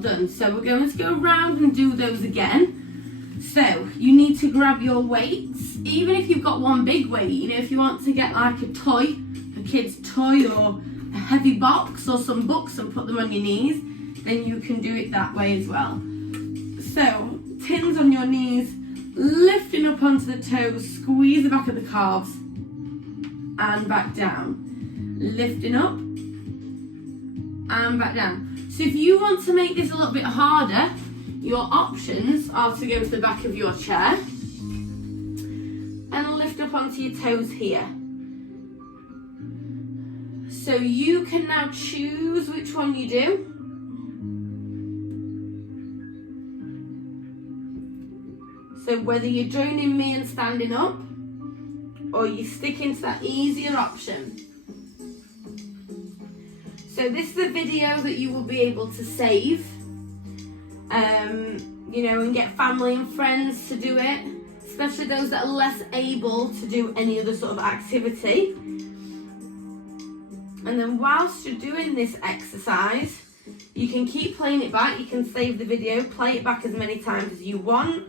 done. So we're going to go around and do those again. So you need to grab your weights, even if you've got one big weight. You know, if you want to get like a toy, a kid's toy, or a heavy box or some books and put them on your knees, then you can do it that way as well. So tins on your knees, lifting up onto the toes, squeeze the back of the calves and back down, lifting up and back down. So if you want to make this a little bit harder, your options are to go to the back of your chair and lift up onto your toes here. So you can now choose which one you do. So whether you're joining me and standing up, or you stick into that easier option. So this is a video that you will be able to save, you know, and get family and friends to do it, especially those that are less able to do any other sort of activity. And then whilst you're doing this exercise, you can keep playing it back. You can save the video, play it back as many times as you want.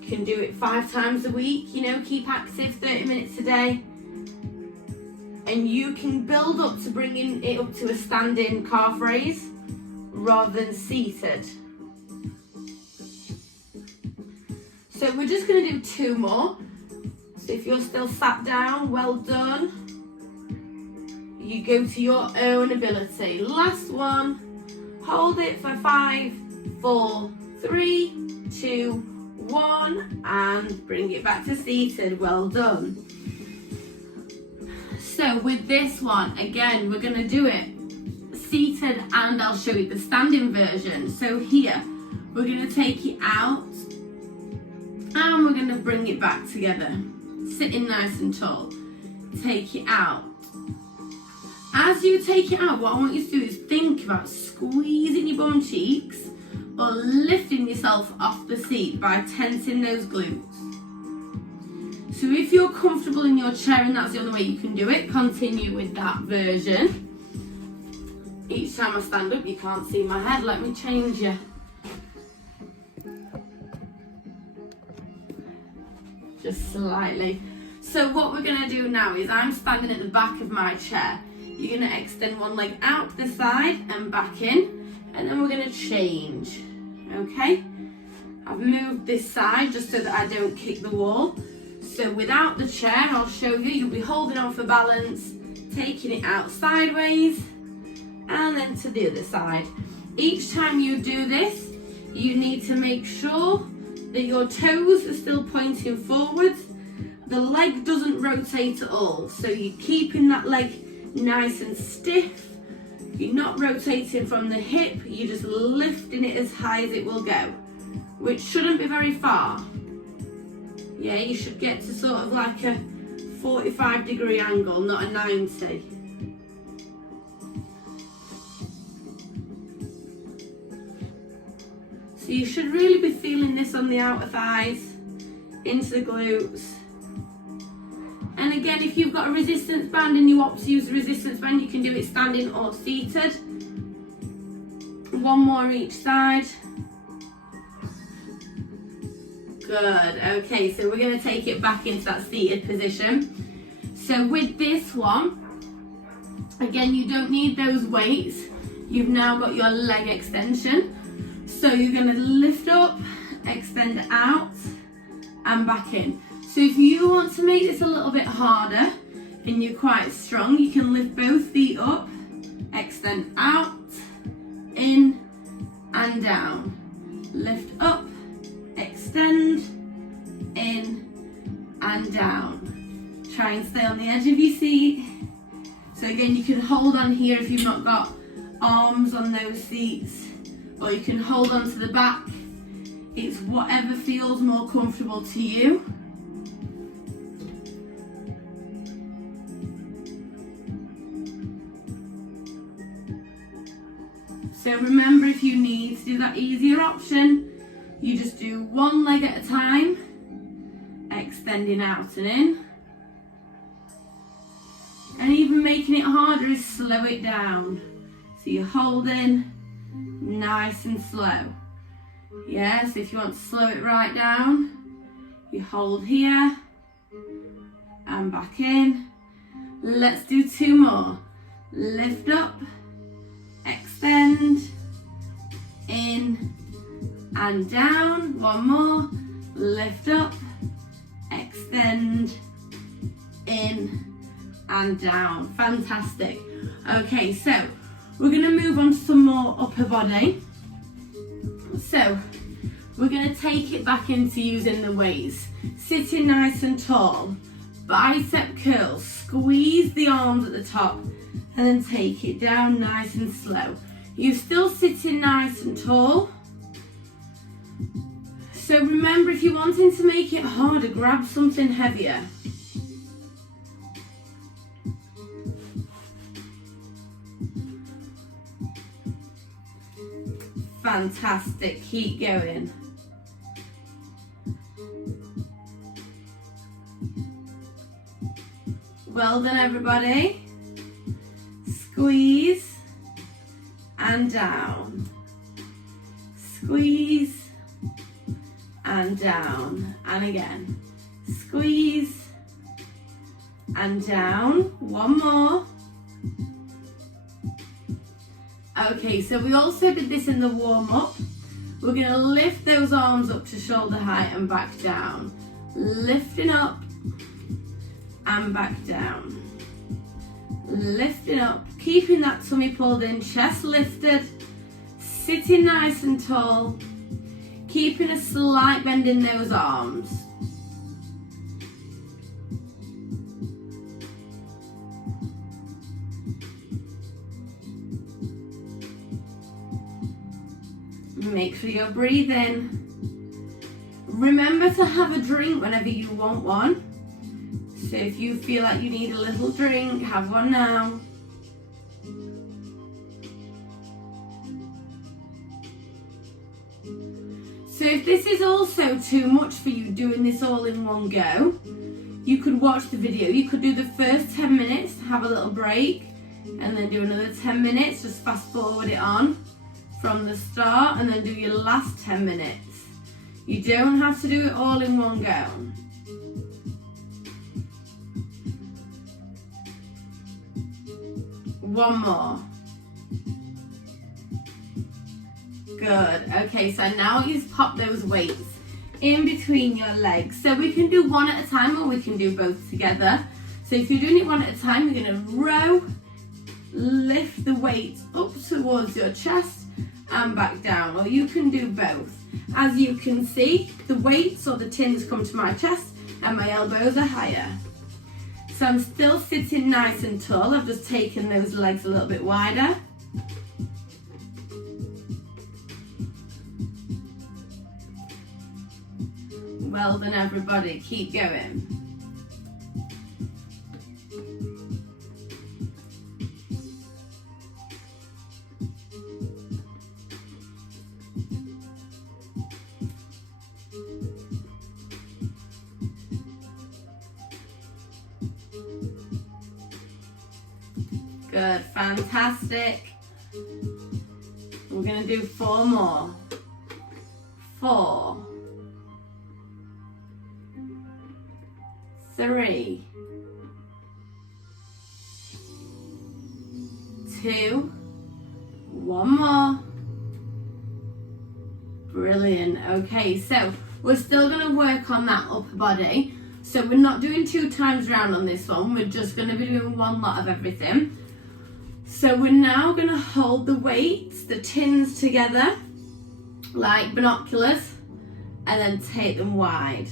You can do it 5 times a week, you know, keep active 30 minutes a day. And you can build up to bringing it up to a standing calf raise rather than seated. So we're just going to do 2 more. So if you're still sat down, well done. You go to your own ability. Last one. Hold it for 5, 4, 3, 2, 1, and bring it back to seated. Well done. So with this one, again, we're going to do it seated, and I'll show you the standing version. So here, we're going to take it out and we're going to bring it back together. Sitting nice and tall. Take it out. As you take it out, what I want you to do is think about squeezing your bum cheeks or lifting yourself off the seat by tensing those glutes. So if you're comfortable in your chair and that's the only way you can do it, continue with that version. Each time I stand up, you can't see my head. Let me change you. Just slightly. So what we're going to do now is I'm standing at the back of my chair. You're going to extend one leg out to the side and back in, and then we're going to change. Okay? I've moved this side just so that I don't kick the wall. So without the chair, I'll show you. You'll be holding on for balance, taking it out sideways, and then to the other side. Each time you do this, you need to make sure that your toes are still pointing forwards. The leg doesn't rotate at all. So you're keeping that leg nice and stiff. You're not rotating from the hip, you're just lifting it as high as it will go, which shouldn't be very far. Yeah, you should get to sort of like a 45-degree angle, not a 90. So you should really be feeling this on the outer thighs, into the glutes. And again, if you've got a resistance band and you opt to use the resistance band, you can do it standing or seated. 1 more each side. Good. Okay, so we're going to take it back into that seated position. So with this one, again, you don't need those weights. You've now got your leg extension. So you're going to lift up, extend out, and back in. So if you want to make this a little bit harder and you're quite strong, you can lift both feet up, extend out, in and down. Lift up, extend, in and down. Try and stay on the edge of your seat. So again, you can hold on here if you've not got arms on those seats, or you can hold on to the back. It's whatever feels more comfortable to you. So remember, if you need to do that easier option, you just do 1 leg at a time, extending out and in. And even making it harder is slow it down. So you're holding, nice and slow. Yeah, so if you want to slow it right down, you hold here and back in. Let's do 2 more. Lift up, extend, in and down. 1 more. Lift up, extend, in and down. Fantastic. Okay, so we're going to move on to some more upper body. So we're going to take it back into using the weights. Sitting nice and tall, bicep curls, squeeze the arms at the top and then take it down nice and slow. You're still sitting nice and tall. So remember, if you're wanting to make it harder, grab something heavier. Fantastic, keep going. Well done, everybody. Squeeze and down. Squeeze and down. And again. Squeeze and down. 1 more. Okay, so we also did this in the warm-up. We're going to lift those arms up to shoulder height and back down. Lifting up and back down. Lifting up, keeping that tummy pulled in, chest lifted, sitting nice and tall, keeping a slight bend in those arms. Make sure you're breathing. Remember to have a drink whenever you want one. So if you feel like you need a little drink, have one now. So if this is also too much for you doing this all in one go, you could watch the video. You could do the first 10 minutes, have a little break, and then do another 10 minutes, just fast forward it on from the start, and then do your last 10 minutes. You don't have to do it all in one go. One more. Good. Okay, so now you just pop those weights in between your legs. So we can do one at a time or we can do both together. So if you're doing it one at a time, you're going to row, lift the weights up towards your chest and back down, or you can do both. As you can see, the weights or the tins come to my chest and my elbows are higher. So I'm still sitting nice and tall. I've just taken those legs a little bit wider. Well done, everybody. Keep going. Good, fantastic. We're going to do 4 more. 4, 3, 2, 1 more. Brilliant. Okay, so we're still going to work on that upper body. So we're not doing 2 times round on this one. We're just going to be doing one lot of everything. So we're now going to hold the weights, the tins together, like binoculars, and then take them wide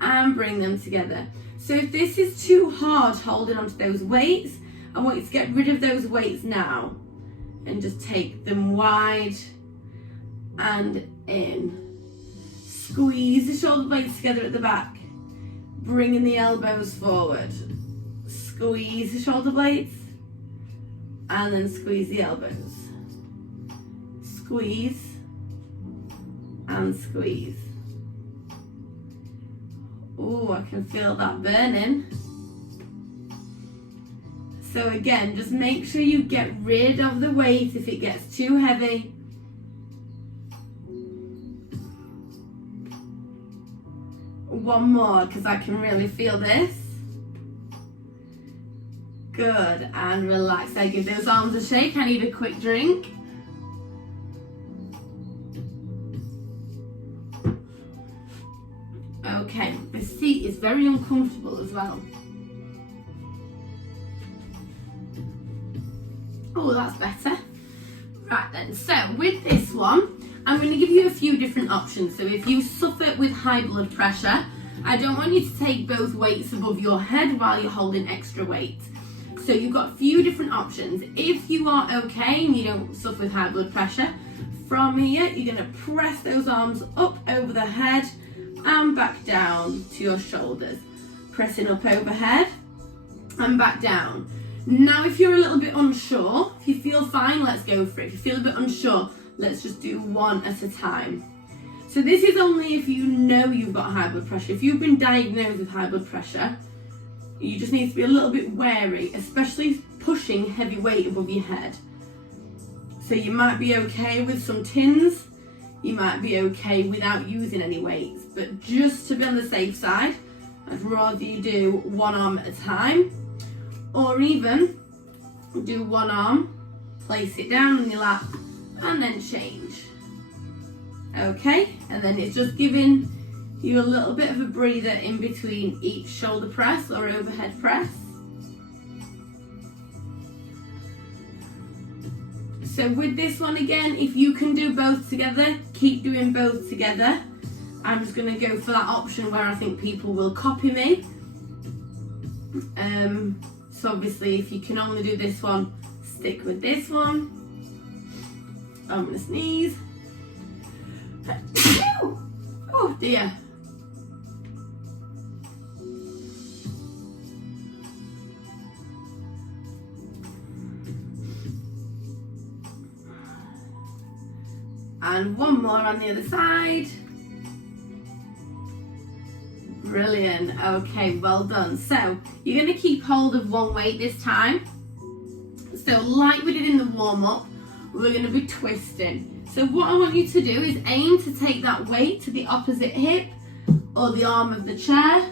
and bring them together. So if this is too hard holding onto those weights, I want you to get rid of those weights now and just take them wide and in. Squeeze the shoulder blades together at the back, bringing the elbows forward. Squeeze the shoulder blades and then squeeze the elbows. Squeeze and squeeze. Oh, I can feel that burning. So again, just make sure you get rid of the weight if it gets too heavy. one more because I can really feel this. Good, and relax. I give those arms a shake. I need a quick drink. Okay, the seat is very uncomfortable as well. Oh, that's better. Right then, so with this one, I'm going to give you a few different options. So if you suffer with high blood pressure, I don't want you to take both weights above your head while you're holding extra weight. So you've got a few different options. If you are okay and you don't suffer with high blood pressure, from here, you're going to press those arms up over the head and back down to your shoulders. Pressing up overhead and back down. Now, if you're a little bit unsure, if you feel fine, let's go for it. If you feel a bit unsure, let's just do one at a time. So this is only if you know you've got high blood pressure. If you've been diagnosed with high blood pressure, you just need to be a little bit wary, especially pushing heavy weight above your head. So you might be okay with some tins, you might be okay without using any weights, but just to be on the safe side, I'd rather you do one arm at a time, or even do one arm, place it down on your lap, and then change. Okay, and then it's just giving you a little bit of a breather in between each shoulder press or overhead press. So with this one again, if you can do both together, keep doing both together. I'm just going to go for that option where I think people will copy me. So obviously if you can only do this one, stick with this one. I'm going to sneeze. Oh dear. And one more on the other side. Brilliant. Okay, well done. So you're going to keep hold of one weight this time. So like we did in the warm-up, we're going to be twisting. So what I want you to do is aim to take that weight to the opposite hip or the arm of the chair,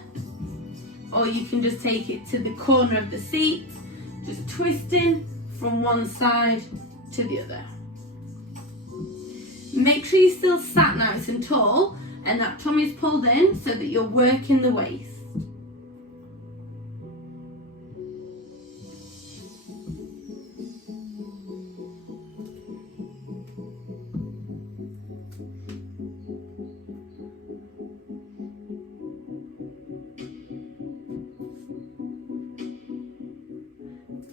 or you can just take it to the corner of the seat, just twisting from one side to the other. Make sure you're still sat nice and tall and that tummy's pulled in so that you're working the waist.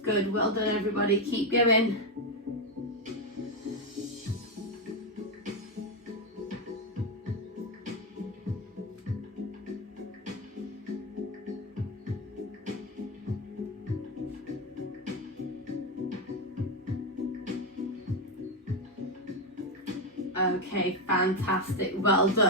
Good, well done everybody, keep going. Okay, fantastic, well done.